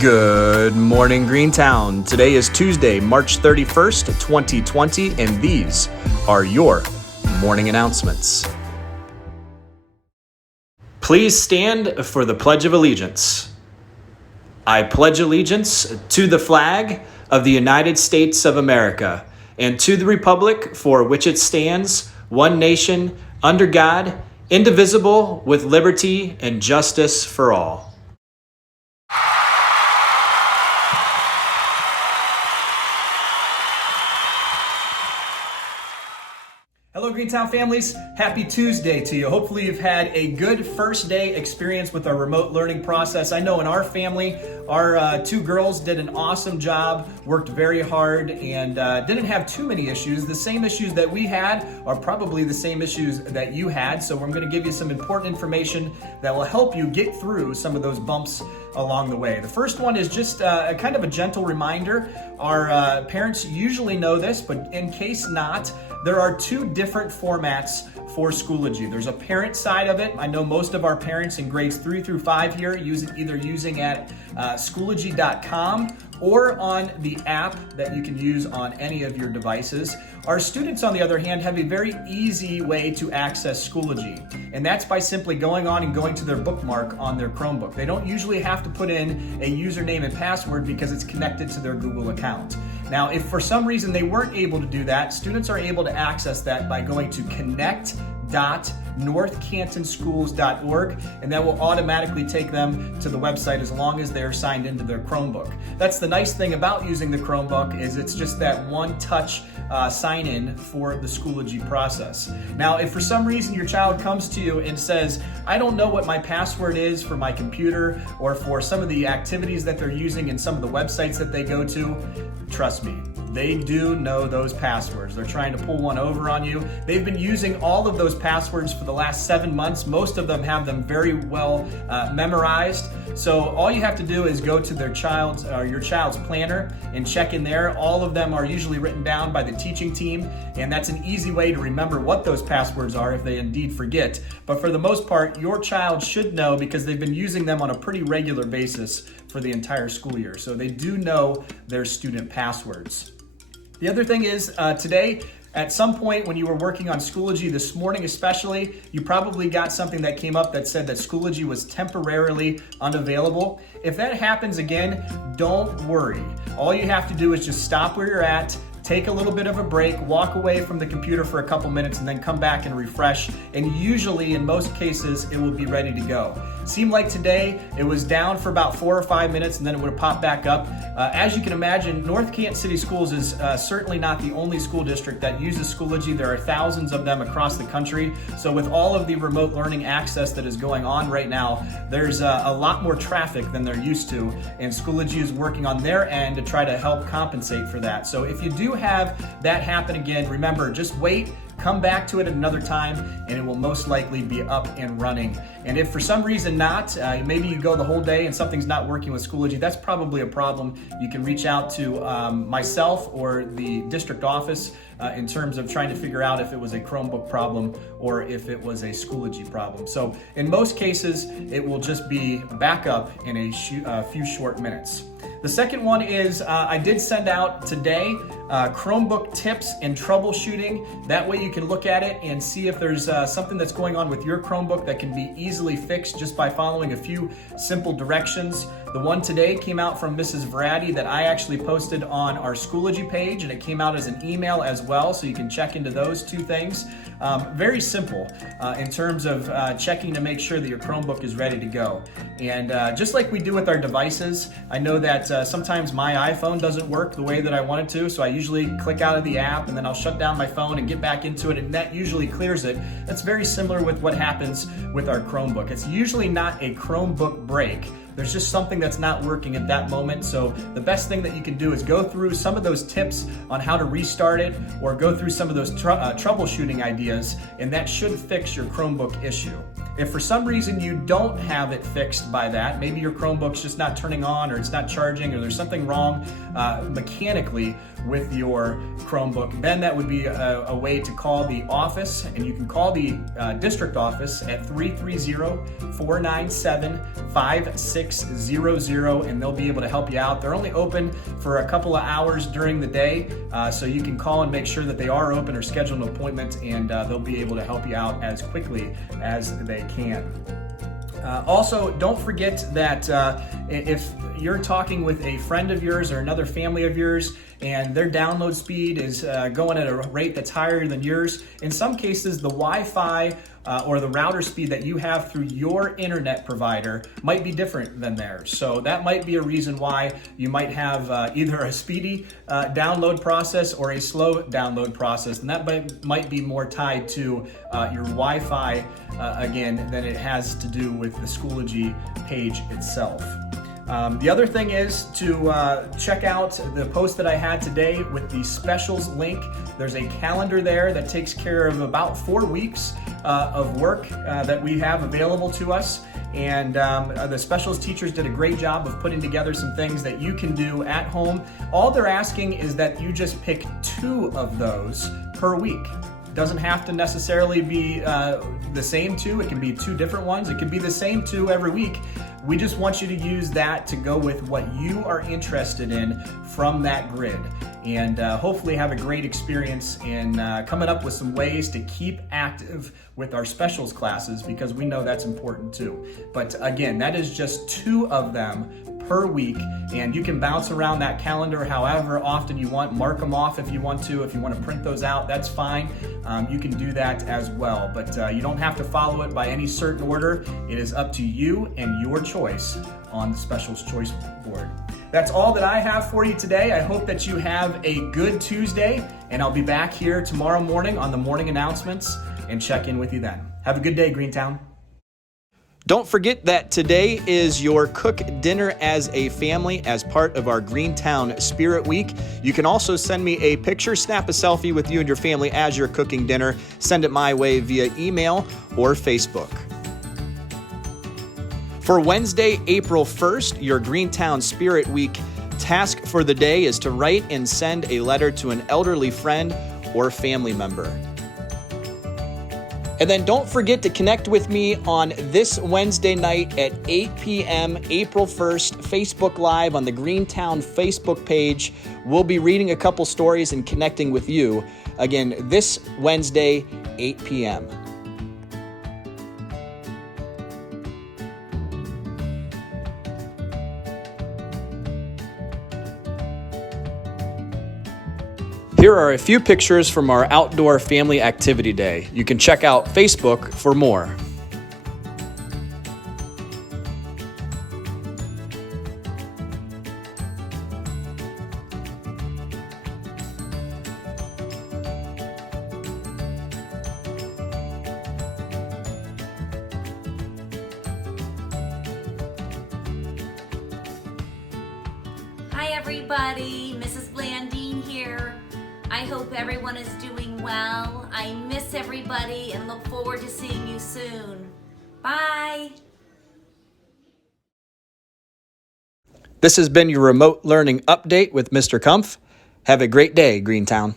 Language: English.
Good morning, Greentown. Today is Tuesday, March 31st, 2020, and these are your morning announcements. Please stand for the Pledge of Allegiance. I pledge allegiance to the flag of the United States of America and to the republic for which it stands, one nation, under God, indivisible, with liberty and justice for all. Hello, Greentown families. Happy Tuesday to you. Hopefully you've had a good first day experience with our remote learning process. I know in our family, our two girls did an awesome job, worked very hard, and didn't have too many issues. The same issues that we had are probably the same issues that you had. So I'm going to give you some important information that will help you get through some of those bumps along the way. The first one is just a kind of a gentle reminder. Our parents usually know this, but in case not, there are two different formats for Schoology. There's a parent side of it. I know most of our parents in grades 3 through 5 here either using at Schoology.com or on the app that you can use on any of your devices. Our students, on the other hand, have a very easy way to access Schoology, and that's by simply going to their bookmark on their Chromebook. They don't usually have to put in a username and password because it's connected to their Google account. Now, if for some reason they weren't able to do that, students are able to access that by going to connect.northcantonschools.org, and that will automatically take them to the website as long as they're signed into their Chromebook. That's the nice thing about using the Chromebook, is it's just that one-touch sign-in for the Schoology process. Now, if for some reason your child comes to you and says, I don't know what my password is for my computer or for some of the activities that they're using and some of the websites that they go to, trust me, they do know those passwords. They're trying to pull one over on you. They've been using all of those passwords for the last 7 months. Most of them have them very well memorized. So all you have to do is go to your child's planner and check in there. All of them are usually written down by the teaching team, and that's an easy way to remember what those passwords are if they indeed forget. But for the most part, your child should know because they've been using them on a pretty regular basis for the entire school year. So they do know their student passwords. The other thing is today, at some point when you were working on Schoology this morning especially, you probably got something that came up that said that Schoology was temporarily unavailable. If that happens again, don't worry. All you have to do is just stop where you're at, take a little bit of a break, walk away from the computer for a couple minutes, and then come back and refresh. And usually, in most cases, it will be ready to go. Seemed like today it was down for about 4 or 5 minutes, and then it would pop back up. As you can imagine, North Canton City Schools is certainly not the only school district that uses Schoology. There are thousands of them across the country. So with all of the remote learning access that is going on right now, there's a lot more traffic than they're used to, and Schoology is working on their end to try to help compensate for that. So if you do have that happen again, remember, just wait, come back to it at another time, and it will most likely be up and running. And if for some reason not, maybe you go the whole day and something's not working with Schoology, that's probably a problem. You can reach out to myself or the district office in terms of trying to figure out if it was a Chromebook problem or if it was a Schoology problem. So in most cases, it will just be back up in a few short minutes. The second one is I did send out today Chromebook tips and troubleshooting. That way you can look at it and see if there's something that's going on with your Chromebook that can be easily fixed just by following a few simple directions. The one today came out from Mrs. Verratti that I actually posted on our Schoology page, and it came out as an email as well, so you can check into those two things. Very simple in terms of checking to make sure that your Chromebook is ready to go. And just like we do with our devices, I know that sometimes my iPhone doesn't work the way that I want it to, so I usually click out of the app and then I'll shut down my phone and get back into it, and that usually clears it. That's very similar with what happens with our Chromebook. It's usually not a Chromebook break. There's just something that's not working at that moment. So the best thing that you can do is go through some of those tips on how to restart it, or go through some of those troubleshooting ideas, and that should fix your Chromebook issue. If for some reason you don't have it fixed by that, maybe your Chromebook's just not turning on, or it's not charging, or there's something wrong mechanically with your Chromebook, then that would be a way to call the office, and you can call the district office at 330-497-5600, and they'll be able to help you out. They're only open for a couple of hours during the day, so you can call and make sure that they are open or schedule an appointment, and they'll be able to help you out as quickly as they can. Also, don't forget that if you're talking with a friend of yours or another family of yours and their download speed is going at a rate that's higher than yours, in some cases the Wi-Fi or the router speed that you have through your internet provider might be different than theirs. So that might be a reason why you might have either a speedy download process or a slow download process, and that might be more tied to your Wi-Fi again than it has to do with the Schoology page itself. The other thing is to check out the post that I had today with the specials link. There's a calendar there that takes care of about 4 weeks of work that we have available to us. And the specials teachers did a great job of putting together some things that you can do at home. All they're asking is that you just pick 2 of those per week. Doesn't have to necessarily be the same 2. It can be 2 different ones. It can be the same 2 every week. We just want you to use that to go with what you are interested in from that grid, and hopefully have a great experience in coming up with some ways to keep active with our specials classes, because we know that's important too. But again, that is just 2 of them per week, and you can bounce around that calendar however often you want. Mark them off if you want to. If you want to print those out, that's fine. You can do that as well, but you don't have to follow it by any certain order. It is up to you and your choice on the Specials Choice Board. That's all that I have for you today. I hope that you have a good Tuesday, and I'll be back here tomorrow morning on the morning announcements and check in with you then. Have a good day, Greentown. Don't forget that today is your cook dinner as a family as part of our Greentown Spirit Week. You can also send me a picture, snap a selfie with you and your family as you're cooking dinner. Send it my way via email or Facebook. For Wednesday, April 1st, your Greentown Spirit Week task for the day is to write and send a letter to an elderly friend or family member. And then don't forget to connect with me on this Wednesday night at 8 p.m. April 1st, Facebook Live on the Greentown Facebook page. We'll be reading a couple stories and connecting with you. Again, this Wednesday, 8 p.m. Here are a few pictures from our outdoor family activity day. You can check out Facebook for more. Hi everybody, Mrs. Blandine here. I hope everyone is doing well. I miss everybody and look forward to seeing you soon. Bye. This has been your remote learning update with Mr. Kumpf. Have a great day, Greentown.